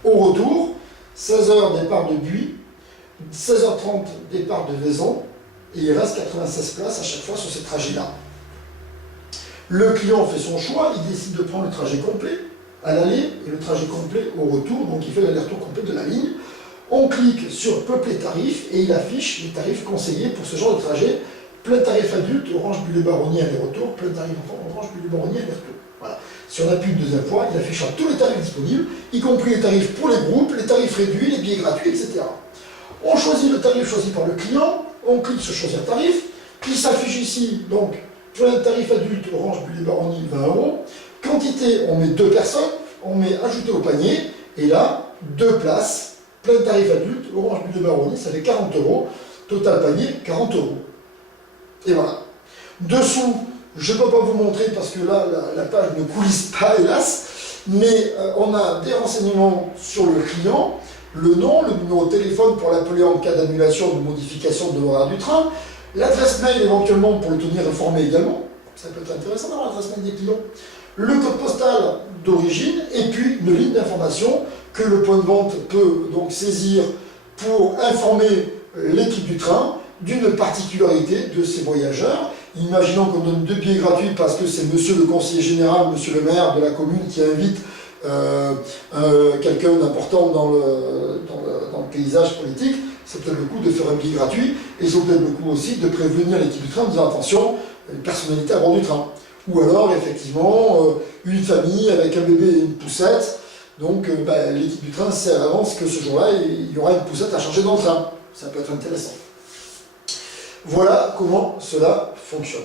Au retour, 16 heures départ de Buis, 16h30 départ de Vaison, et il reste 96 places à chaque fois sur ces trajets-là. Le client fait son choix, il décide de prendre le trajet complet à l'aller et le trajet complet au retour, donc il fait l'aller-retour complet de la ligne. On clique sur Peupler tarifs et il affiche les tarifs conseillés pour ce genre de trajet. Plein tarif adulte, Orange Bulle-Baronnie aller-retour, plein tarif enfant, Orange Bulle-Baronnie aller-retour. Voilà. Si on appuie une deuxième fois, il affichera tous les tarifs disponibles, y compris les tarifs pour les groupes, les tarifs réduits, les billets gratuits, etc. On choisit le tarif choisi par le client, on clique sur choisir tarif, il s'affiche ici, donc, plein tarif adulte, Orange Bulle-Baronnie, 20 €. Quantité, on met 2 personnes, on met ajouter au panier, et là, 2 places, plein tarif adulte, Orange Bulle-Baronnie, ça fait 40 €, total panier, 40 €. Et voilà. Dessous, je ne peux pas vous montrer parce que là, la page ne coulisse pas, hélas, mais on a des renseignements sur le client, le nom, le numéro de téléphone pour l'appeler en cas d'annulation ou de modification de l'horaire du train, l'adresse mail éventuellement pour le tenir informé également, ça peut être intéressant d'avoir l'adresse mail des clients, le code postal d'origine et puis une ligne d'information que le point de vente peut donc saisir pour informer l'équipe du train d'une particularité de ces voyageurs. Imaginons qu'on donne 2 billets gratuits parce que c'est monsieur le conseiller général, monsieur le maire de la commune qui invite quelqu'un d'important dans le paysage politique, c'est peut-être le coup de faire un billet gratuit, et c'est peut-être le coup aussi de prévenir l'équipe du train en disant attention, une personnalité à bord du train. Ou alors effectivement une famille avec un bébé et une poussette, donc l'équipe du train sait à l'avance que ce jour-là il y aura une poussette à changer dans le train. Ça peut être intéressant. Voilà comment cela fonctionne.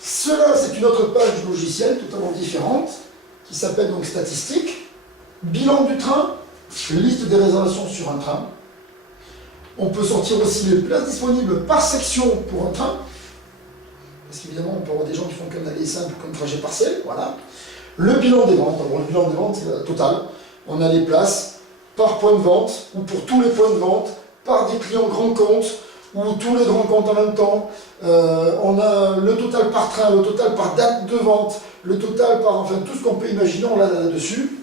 Cela, c'est une autre page du logiciel totalement différente, qui s'appelle donc Statistiques, bilan du train, liste des réservations sur un train. On peut sortir aussi les places disponibles par section pour un train, parce qu'évidemment, on peut avoir des gens qui font qu'un aller simple ou qu'un trajet partiel, voilà. Le bilan des ventes, alors le bilan des ventes, c'est la totale. On a les places par point de vente, ou pour tous les points de vente, par des clients grands comptes, ou tous les grands comptes en même temps. On a le total par train, le total par date de vente, le total par, enfin, tout ce qu'on peut imaginer, on l'a là-dessus.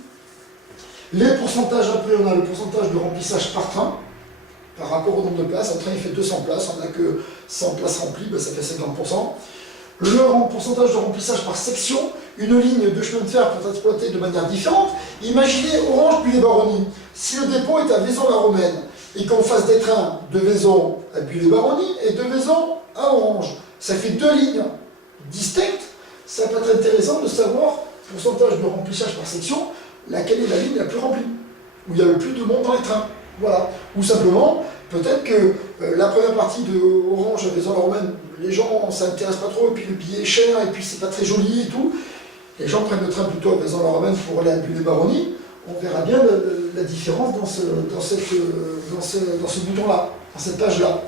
Les pourcentages, après, on a le pourcentage de remplissage par train, par rapport au nombre de places. Un train, il fait 200 places, on n'a que 100 places remplies, ben, ça fait 50%. Le pourcentage de remplissage par section, une ligne de chemin de fer peut être exploitée de manière différente. Imaginez Orange Bulle-Baronnie. Si le dépôt est à Vaison-la-Romaine et qu'on fasse des trains de Vaison à Bulle-Baronnie et de Vaison à Orange, ça fait 2 lignes distinctes. Ça peut être intéressant de savoir, pourcentage de remplissage par section, laquelle est la ligne la plus remplie, où il y a le plus de monde dans les trains. Voilà. Ou simplement, peut-être que la première partie de Orange à Vaison-la-Romaine, les gens ne s'intéressent pas trop, et puis le billet est cher, et puis c'est pas très joli et tout. Les gens prennent le train plutôt à Vaison-la-Romaine pour aller à Bulle-Baronnie. On verra bien la différence dans ce bouton-là, dans cette page-là.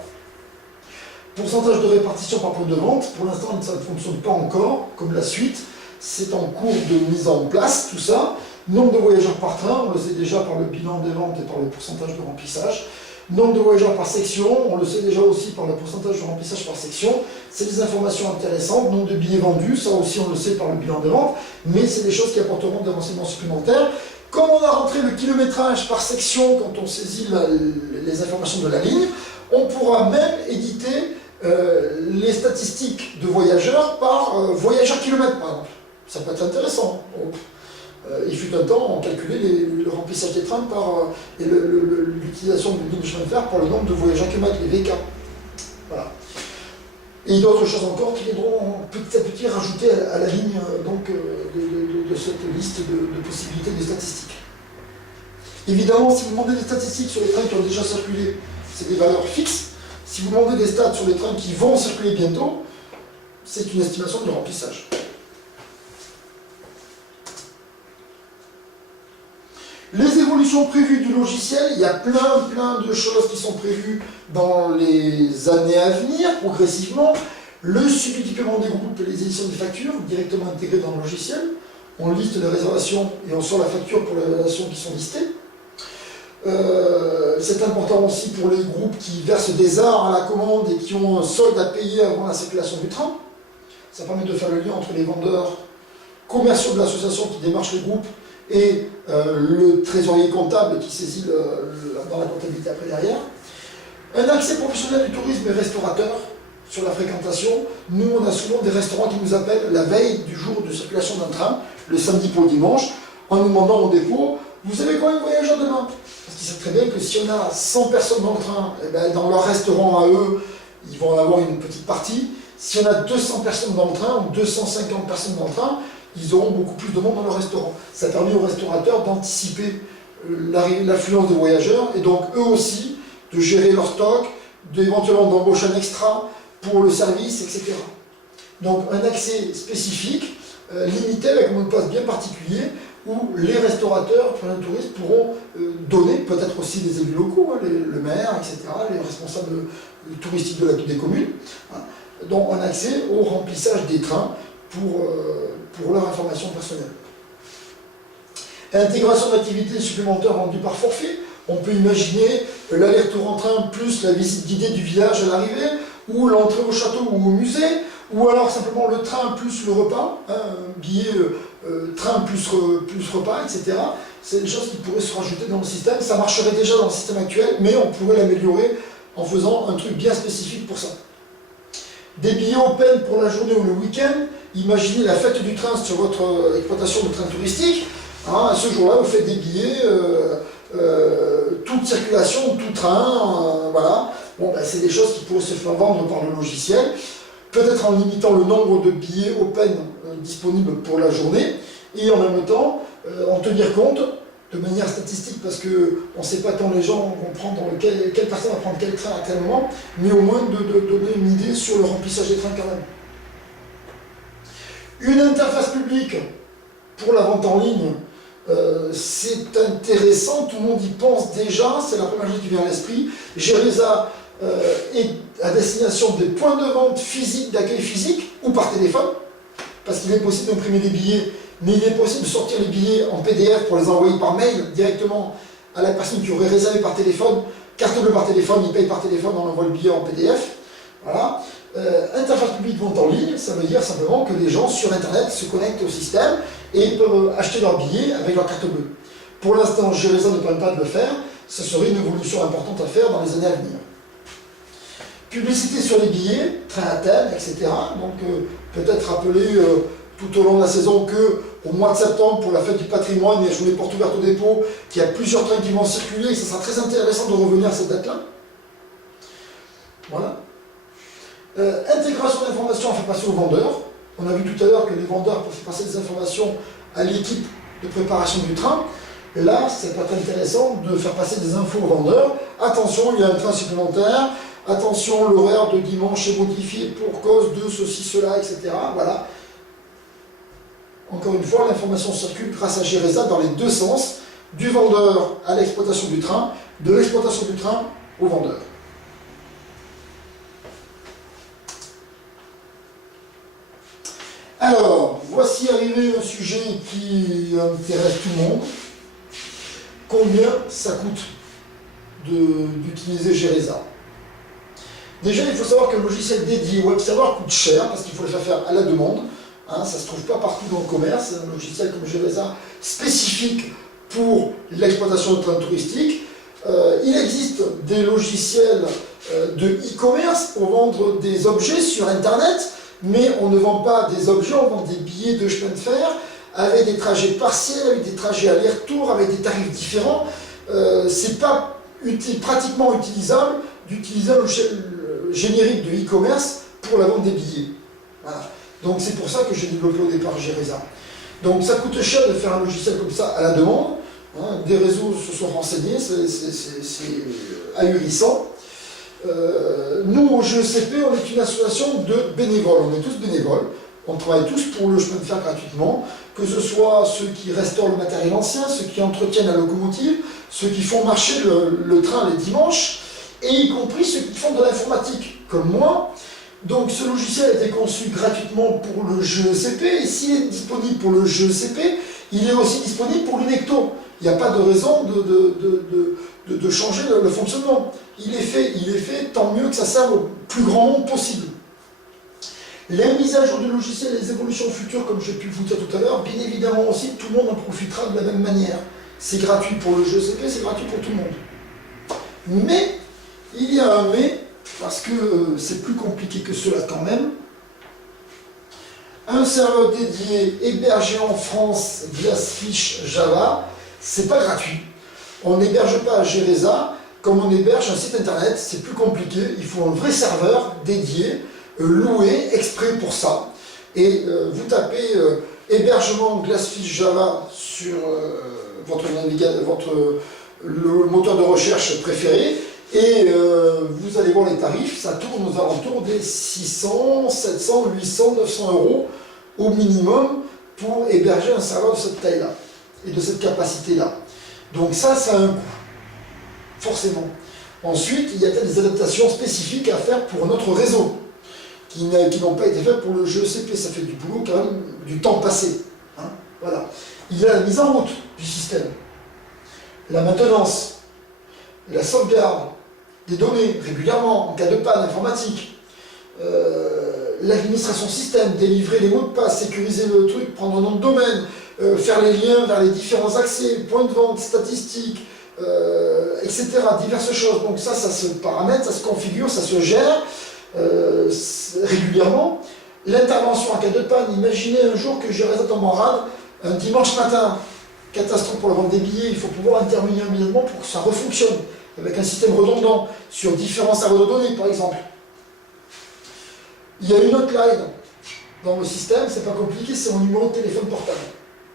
Pourcentage de répartition par point de vente, pour l'instant ça ne fonctionne pas encore, comme la suite. C'est en cours de mise en place, tout ça. Nombre de voyageurs par train, on le sait déjà par le bilan des ventes et par le pourcentage de remplissage. Nombre de voyageurs par section, on le sait déjà aussi par le pourcentage de remplissage par section. C'est des informations intéressantes. Nombre de billets vendus, ça aussi on le sait par le bilan des ventes, mais c'est des choses qui apporteront des renseignements supplémentaires. Comme on a rentré le kilométrage par section quand on saisit les informations de la ligne, on pourra même éditer les statistiques de voyageurs par voyageur kilomètre, par exemple. Ça peut être intéressant. Il fut un temps, on calculait le remplissage des trains par l'utilisation d'une ligne de chemin de fer par le nombre de voyageurs kilomètres, les VK. Voilà. Et d'autres choses encore qui viendront petit à petit rajouter à la ligne donc, de cette liste de possibilités de statistiques. Évidemment, si vous demandez des statistiques sur les trains qui ont déjà circulé, c'est des valeurs fixes. Si vous demandez des stats sur les trains qui vont circuler bientôt, c'est une estimation de remplissage. Les évolutions prévues du logiciel, il y a plein de choses qui sont prévues dans les années à venir, progressivement. Le suivi du paiement des groupes et les éditions des factures, directement intégrés dans le logiciel. on liste les réservations et on sort la facture pour les réservations qui sont listées. C'est important aussi pour les groupes qui versent des arts à la commande et qui ont un solde à payer avant la circulation du train. Ça permet de faire le lien entre les vendeurs commerciaux de l'association qui démarchent le groupe et le trésorier comptable qui saisit dans la comptabilité après derrière. Un accès professionnel du tourisme et restaurateur sur la fréquentation. Nous, on a souvent des restaurants qui nous appellent la veille du jour de circulation d'un train, le samedi pour le dimanche, en nous demandant au dépôt, vous savez combien de voyageurs demain? Parce qu'ils savent très bien que si on a 100 personnes dans le train, eh ben, dans leur restaurant à eux, ils vont en avoir une petite partie. Si on a 200 personnes dans le train, ou 250 personnes dans le train, ils auront beaucoup plus de monde dans leur restaurant. Ça permet aux restaurateurs d'anticiper l'affluence des voyageurs, et donc eux aussi, de gérer leur stock, éventuellement d'embaucher un extra pour le service, etc. Donc un accès spécifique, limité avec un mot de passe bien particulier, où les restaurateurs, pour les touristes, pourront donner, peut-être aussi les élus locaux, hein, le maire, etc., les responsables touristiques des communes, hein, donc un accès au remplissage des trains pour leur information personnelle. Intégration d'activités supplémentaires rendues par forfait. On peut imaginer l'aller-retour en train plus la visite guidée du village à l'arrivée, ou l'entrée au château ou au musée, ou alors simplement le train plus le repas, hein, billet train plus repas, etc. C'est des choses qui pourraient se rajouter dans le système. Ça marcherait déjà dans le système actuel, mais on pourrait l'améliorer en faisant un truc bien spécifique pour ça. Des billets open pour la journée ou le week-end. Imaginez la fête du train sur votre exploitation de train touristique. Hein, à ce jour-là, vous faites des billets, toute circulation, tout train, voilà. Bon, ben, c'est des choses qui pourraient se faire vendre par le logiciel, peut-être en limitant le nombre de billets open disponibles pour la journée, et en même temps, en tenir compte de manière statistique, parce qu'on ne sait pas quand les gens vont prendre, quelle personne va prendre quel train à quel moment, mais au moins de donner une idée sur le remplissage des trains quand même. Une interface publique pour la vente en ligne, c'est intéressant, tout le monde y pense déjà, c'est la première chose qui vient à l'esprit. Geresa est à destination des points de vente physiques, d'accueil physique, ou par téléphone, parce qu'il est possible d'imprimer des billets, mais il est possible de sortir les billets en PDF pour les envoyer par mail directement à la personne qui aurait réservé par téléphone, carte bleue par téléphone, il paye par téléphone, on envoie le billet en PDF. Voilà. Interface publique vente en ligne, ça veut dire simplement que les gens sur Internet se connectent au système et peuvent acheter leurs billets avec leur carte bleue. Pour l'instant, Geresa ne permet pas de le faire, ce serait une évolution importante à faire dans les années à venir. Publicité sur les billets, train à thème, etc. Donc peut-être rappeler tout au long de la saison qu'au mois de septembre, pour la fête du patrimoine et la journée porte ouverte au dépôt, qu'il y a plusieurs trains qui vont circuler, et ce sera très intéressant de revenir à cette date-là. Voilà. Intégration d'informations à faire passer aux vendeurs. On a vu tout à l'heure que les vendeurs peuvent faire passer des informations à l'équipe de préparation du train. Et là, c'est pas très intéressant de faire passer des infos aux vendeurs. Attention, il y a un train supplémentaire. Attention, l'horaire de dimanche est modifié pour cause de ceci, cela, etc. Voilà. Encore une fois, l'information circule grâce à Geresa dans les deux sens, du vendeur à l'exploitation du train, de l'exploitation du train au vendeur. Alors, voici arrivé un sujet qui intéresse tout le monde. Combien ça coûte d'utiliser Geresa? Déjà, il faut savoir qu'un logiciel dédié web server coûte cher parce qu'il faut le faire à la demande. Hein, ça ne se trouve pas partout dans le commerce. C'est un logiciel comme Geresa spécifique pour l'exploitation de trains touristiques. Il existe des logiciels de e-commerce pour vendre des objets sur Internet. Mais on ne vend pas des objets, on vend des billets de chemin de fer avec des trajets partiels, avec des trajets aller-retour, avec des tarifs différents. C'est pas pratiquement utilisable d'utiliser un logiciel générique de e-commerce pour la vente des billets. Voilà. Donc c'est pour ça que j'ai développé au départ Geresa. Donc ça coûte cher de faire un logiciel comme ça à la demande. Hein, des réseaux se sont renseignés, c'est ahurissant. Nous, au GECP, on est une association de bénévoles. On est tous bénévoles. On travaille tous pour le chemin de fer gratuitement, que ce soit ceux qui restaurent le matériel ancien, ceux qui entretiennent la locomotive, ceux qui font marcher le train les dimanches, et y compris ceux qui font de l'informatique, comme moi. Donc ce logiciel a été conçu gratuitement pour le GECP, et s'il est disponible pour le GECP, il est aussi disponible pour l'UNECTO. Il n'y a pas de raison de changer le fonctionnement. Il est fait, tant mieux que ça serve au plus grand nombre possible. Les mises à jour du logiciel et les évolutions futures, comme j'ai pu vous dire tout à l'heure, bien évidemment aussi, tout le monde en profitera de la même manière. C'est gratuit pour le GECP, c'est gratuit pour tout le monde. Mais, il y a un mais, parce que c'est plus compliqué que cela quand même. Un serveur dédié hébergé en France Glassfish Java, c'est pas gratuit. On n'héberge pas Gereza comme on héberge un site internet, c'est plus compliqué. Il faut un vrai serveur dédié, loué exprès pour ça. Et vous tapez hébergement Glassfish Java sur le moteur de recherche préféré. Et vous allez voir les tarifs, ça tourne aux alentours des 600, 700, 800, 900 euros au minimum pour héberger un serveur de cette taille-là et de cette capacité-là. Donc ça a un coût, forcément. Ensuite, il y a des adaptations spécifiques à faire pour notre réseau, qui n'ont pas été faites pour le GECP. Ça fait du boulot quand même, du temps passé. Hein, voilà. Il y a la mise en route du système, la maintenance, la sauvegarde des données régulièrement en cas de panne informatique, l'administration système, délivrer les mots de passe, sécuriser le truc, prendre un nom de domaine, faire les liens vers les différents accès, points de vente, statistiques, etc. Diverses choses. Donc ça se paramètre, ça se configure, ça se gère régulièrement. L'intervention en cas de panne, imaginez un jour que Gereza tombe en rade, un dimanche matin, catastrophe pour la vente des billets, il faut pouvoir intervenir immédiatement pour que ça refonctionne, avec un système redondant sur différents serveurs de données, par exemple. Il y a une hotline dans le système, c'est pas compliqué, c'est mon numéro de téléphone portable.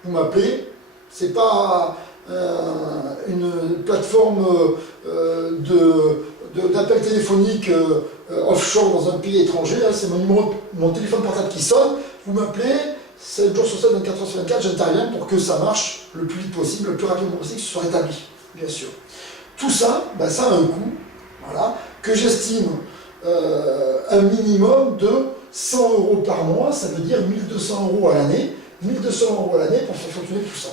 Vous m'appelez, c'est pas une plateforme d'appel téléphonique offshore dans un pays étranger, hein, c'est mon téléphone portable qui sonne, vous m'appelez, 7 jours sur 7, 24 heures sur 24, j'interviens pour que ça marche le plus vite possible, le plus rapidement possible, que ce soit rétabli, bien sûr. Tout ça, ça a un coût, voilà, que j'estime un minimum de 100 euros par mois, ça veut dire 1200 euros à l'année, 1200 euros à l'année pour faire fonctionner tout ça.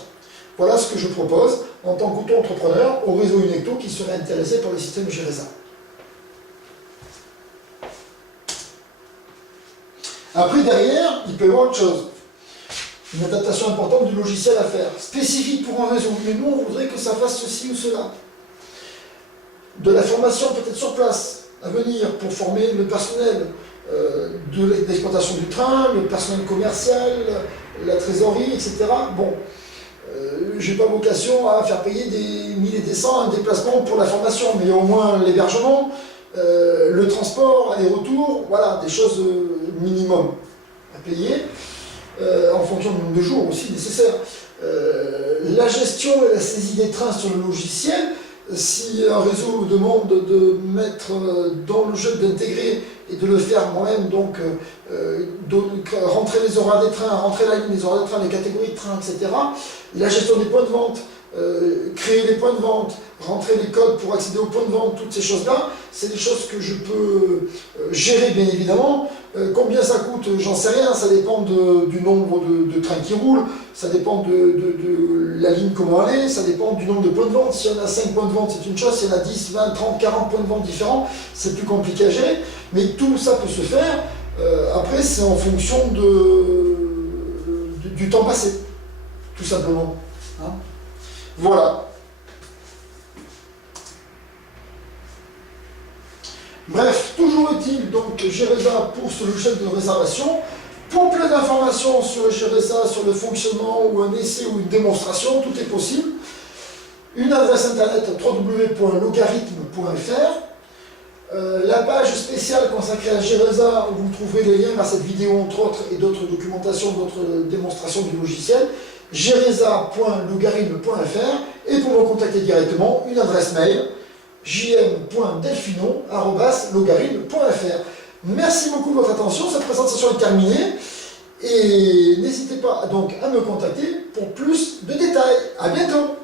Voilà ce que je propose en tant qu'auto-entrepreneur au réseau UNECTO qui serait intéressé par le système Gereza. Après, derrière, il peut y avoir autre chose. Une adaptation importante du logiciel à faire, spécifique pour un réseau. Mais nous, on voudrait que ça fasse ceci ou cela. De la formation peut-être sur place, à venir, pour former le personnel de l'exploitation du train, le personnel commercial, la trésorerie, etc. Bon, j'ai pas vocation à faire payer des 1000 et des 100 un déplacement pour la formation, mais au moins l'hébergement, le transport, aller-retour, voilà, des choses minimum à payer. En fonction du nombre de jours aussi nécessaire. La gestion et la saisie des trains sur le logiciel, si un réseau me demande de mettre dans le jeu, d'intégrer et de le faire moi-même, donc rentrer les horaires des trains, rentrer la ligne, les horaires des trains, les catégories de trains, etc. La gestion des points de vente, créer les points de vente, rentrer les codes pour accéder aux points de vente, toutes ces choses-là, c'est des choses que je peux gérer bien évidemment. Combien ça coûte, j'en sais rien, ça dépend du nombre de trains qui roulent, ça dépend de la ligne comment elle est, ça dépend du nombre de points de vente. S'il y en a 5 points de vente, c'est une chose, s'il y en a 10, 20, 30, 40 points de vente différents, c'est plus compliqué à gérer, mais tout ça peut se faire. Après, c'est en fonction du temps passé, tout simplement. Hein, voilà. Bref, toujours est-il, donc Gereza pour ce logiciel de réservation. Pour plein d'informations sur Gereza, sur le fonctionnement ou un essai ou une démonstration, tout est possible. Une adresse internet www.logarithme.fr. La page spéciale consacrée à Gereza, où vous trouverez les liens à cette vidéo entre autres et d'autres documentations, d'autres démonstrations du logiciel, gereza.logarithme.fr, et pour me contacter directement, une adresse mail jm.delfinon@logarithme.fr. Merci beaucoup de votre attention, cette présentation est terminée, et n'hésitez pas donc à me contacter pour plus de détails. À bientôt.